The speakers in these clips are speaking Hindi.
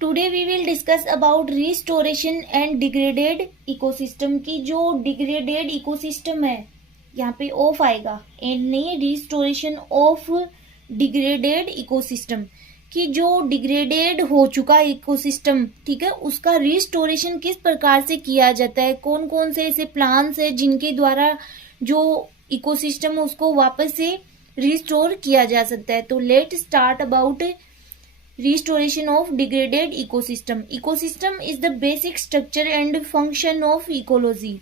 Today we will discuss about restoration and degraded ecosystem की जो डिग्रेडेड इकोसिस्टम है, यहाँ पे ऑफ आएगा एंड नहीं, रिस्टोरेशन ऑफ डिग्रेडेड इकोसिस्टम कि जो डिग्रेडेड हो चुका इकोसिस्टम, ठीक है, उसका रिस्टोरेशन किस प्रकार से किया जाता है, कौन कौन से ऐसे प्लान्स है जिनके द्वारा जो इकोसिस्टम है उसको वापस से रिस्टोर किया जा सकता है। तो let start about restoration of degraded ecosystem. Ecosystem is the basic structure and function of ecology.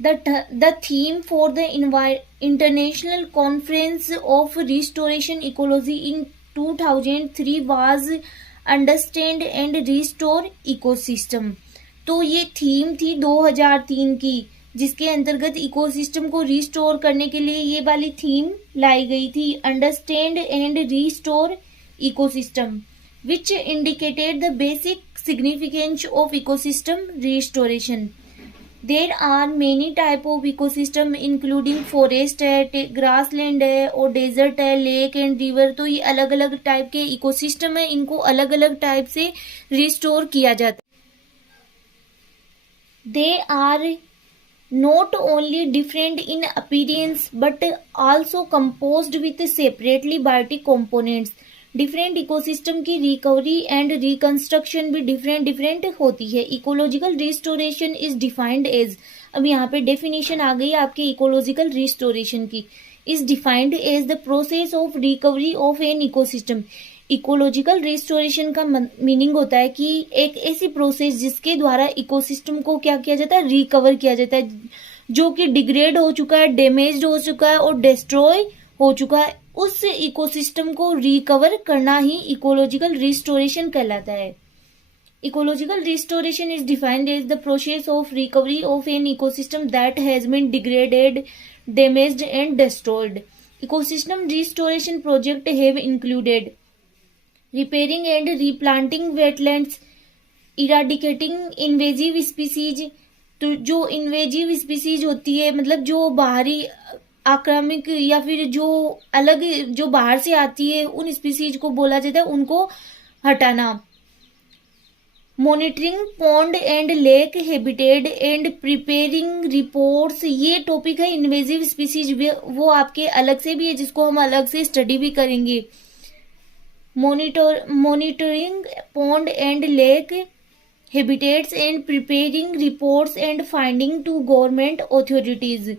The theme for the International Conference of Restoration Ecology in 2003 was Understand and Restore Ecosystem. तो ये थीम थी 2003 की, जिसके अंतर्गत इकोसिस्टम को रिस्टोर करने के लिए ये वाली थीम लाई गई थी, understand and restore ecosystem, which indicated the basic significance of ecosystem restoration. There are many type of ecosystem including forest है, grassland है और desert है, lake and river। तो ये अलग अलग टाइप के इकोसिस्टम है, इनको अलग अलग टाइप से रिस्टोर किया जाता है। They are not only different in appearance but also composed with separately biotic components। Different ecosystem की रिकवरी एंड रिकंस्ट्रक्शन भी डिफरेंट होती है। Ecological restoration is defined as, अब यहाँ पे डेफिनेशन आ गई आपके इकोलॉजिकल रिस्टोरेशन की, is defined as the process of recovery of an ecosystem. Ecological restoration का मीनिंग होता है कि एक ऐसी प्रोसेस जिसके द्वारा इकोसिस्टम को क्या किया जाता है, रिकवर किया जाता है, जो कि डिग्रेड हो चुका है, डैमेज्ड हो चुका है और डिस्ट्रॉय हो चुका है, उस इकोसिस्टम को रिकवर करना ही इकोलॉजिकल रिस्टोरेशन कहलाता है। Ecological restoration is defined as the process of recovery of an ecosystem that has been degraded, damaged and destroyed. Ecosystem restoration project have included repairing and replanting wetlands, eradicating invasive species. तो जो इन्वेजिव स्पीसीज होती है, मतलब जो बाहरी आक्रामक या फिर जो अलग जो बाहर से आती है, उन स्पीसीज को बोला जाता है, उनको हटाना। Monitoring pond and lake habitat and preparing reports, ये टॉपिक है इन्वेजिव स्पीसीज, वो आपके अलग से भी है जिसको हम अलग से स्टडी भी करेंगे। Monitoring pond and lake habitats and preparing reports and finding to government authorities.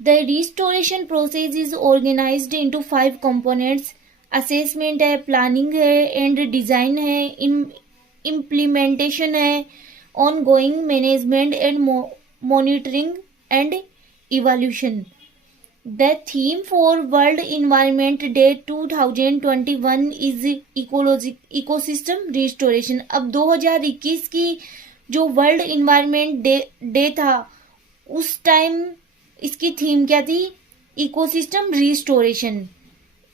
The restoration process is organized into 5 components. Assessment है, planning है, and design है, implementation है, ongoing management and monitoring and evaluation. The theme for World Environment Day 2021 is ecosystem restoration. अब 2021 की जो वर्ल्ड इन्वायरमेंट डे था, उस टाइम इसकी थीम क्या थी, ecosystem restoration.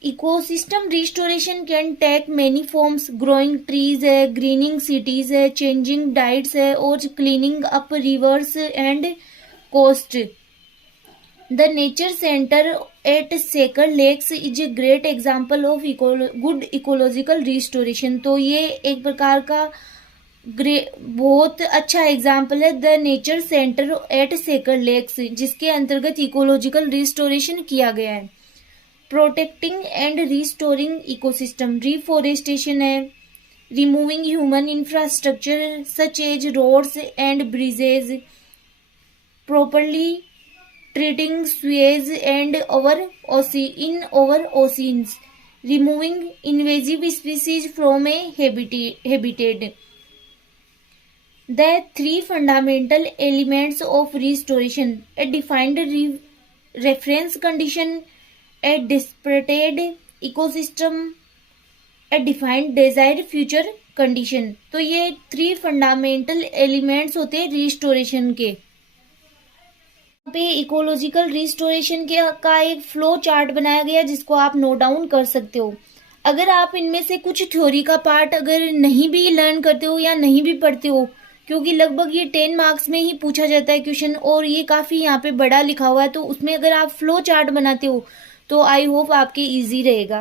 Ecosystem restoration can take many forms, growing trees है, ग्रीनिंग सिटीज है, चेंजिंग डाइट्स है और cleaning up rivers and coast. The nature centre at Secker Lakes is a great example of good ecological restoration. तो ये एक प्रकार का बहुत अच्छा एग्जाम्पल है, the nature centre at Secker Lakes, जिसके अंतर्गत इकोलॉजिकल रिस्टोरेशन किया गया है। Protecting and restoring ecosystem, reforestation है, removing human infrastructure such as roads and bridges, properly treating sewage and over oceans, removing invasive species from a habitat. The 3 fundamental elements of restoration: a defined reference condition, a disputed ecosystem, a defined desired future condition। तो ये 3 fundamental elements होते हैं रिस्टोरेशन के। यहाँ पे इकोलॉजिकल रिस्टोरेशन का एक फ्लो चार्ट बनाया गया जिसको आप नोट डाउन कर सकते हो। अगर आप इनमें से कुछ थ्योरी का पार्ट अगर नहीं भी लर्न करते हो या नहीं भी पढ़ते हो, क्योंकि लगभग ये 10 मार्क्स में ही पूछा जाता है क्वेश्चन और ये काफ़ी यहाँ पे बड़ा लिखा हुआ है, तो उसमें अगर आप फ्लो चार्ट बनाते हो तो आई होप आपके इजी रहेगा।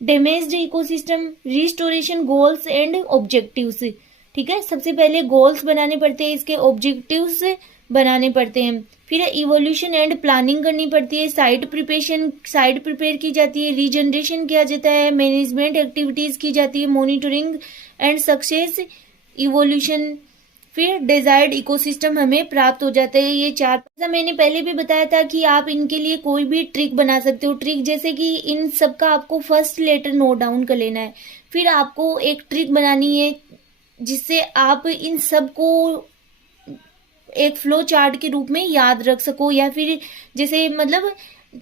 Damaged ecosystem, restoration goals and objectives. ठीक है, सबसे पहले गोल्स बनाने पड़ते हैं, इसके ऑब्जेक्टिव्स बनाने पड़ते हैं, फिर इवोल्यूशन एंड प्लानिंग करनी पड़ती है, साइट प्रिपेयर की जाती है, रीजनरेशन किया जाता है, मैनेजमेंट एक्टिविटीज की जाती है, मॉनिटरिंग एंड सक्सेस इवोल्यूशन, फिर डिजायर्ड इकोसिस्टम हमें प्राप्त हो जाता है। ये चार, जैसा मैंने पहले भी बताया था कि आप इनके लिए कोई भी ट्रिक बना सकते हो। ट्रिक जैसे कि इन सबका आपको फर्स्ट लेटर नोट डाउन कर लेना है, फिर आपको एक ट्रिक बनानी है जिससे आप इन सब को एक फ्लो चार्ट के रूप में याद रख सको, या फिर जैसे मतलब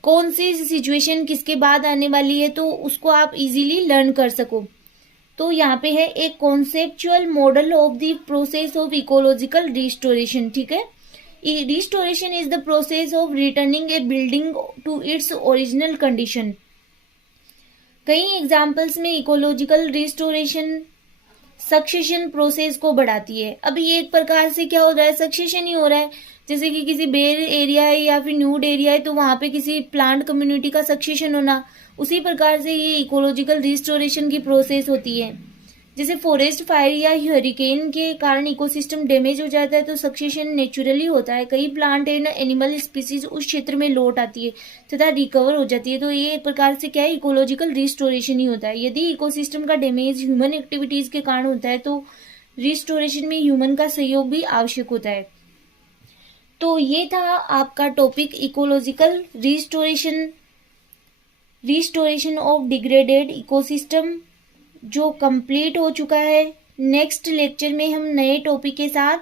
कौन सी सिचुएशन किसके बाद आने वाली है तो उसको आप इजीली लर्न कर सको। तो यहाँ पे है एक conceptual model of the process of ecological restoration. ठीक है, restoration is the process of returning a building to its original condition. कई एग्जाम्पल्स में इकोलॉजिकल रिस्टोरेशन सक्सेशन प्रोसेस को बढ़ाती है। अभी एक प्रकार से क्या हो रहा है, सक्सेशन ही हो रहा है। जैसे कि किसी बेर एरिया है या फिर न्यूड एरिया है तो वहां पे किसी प्लांट कम्युनिटी का सक्सेशन होना, उसी प्रकार से ये इकोलॉजिकल रिस्टोरेशन की प्रोसेस होती है। जैसे फॉरेस्ट फायर या हरिकेन के कारण इकोसिस्टम डैमेज हो जाता है तो सक्सेशन नेचुरली होता है, कई प्लांट एंड एनिमल स्पीसीज उस क्षेत्र में लौट आती है तथा रिकवर हो जाती है। तो ये एक प्रकार से क्या है, इकोलॉजिकल रिस्टोरेशन ही होता है। यदि इकोसिस्टम का डैमेज ह्यूमन एक्टिविटीज के कारण होता है तो रिस्टोरेशन में ह्यूमन का सहयोग भी आवश्यक होता है। तो ये था आपका topic ecological restoration of degraded ecosystem, जो कंप्लीट हो चुका है। नेक्स्ट लेक्चर में हम नए टॉपिक के साथ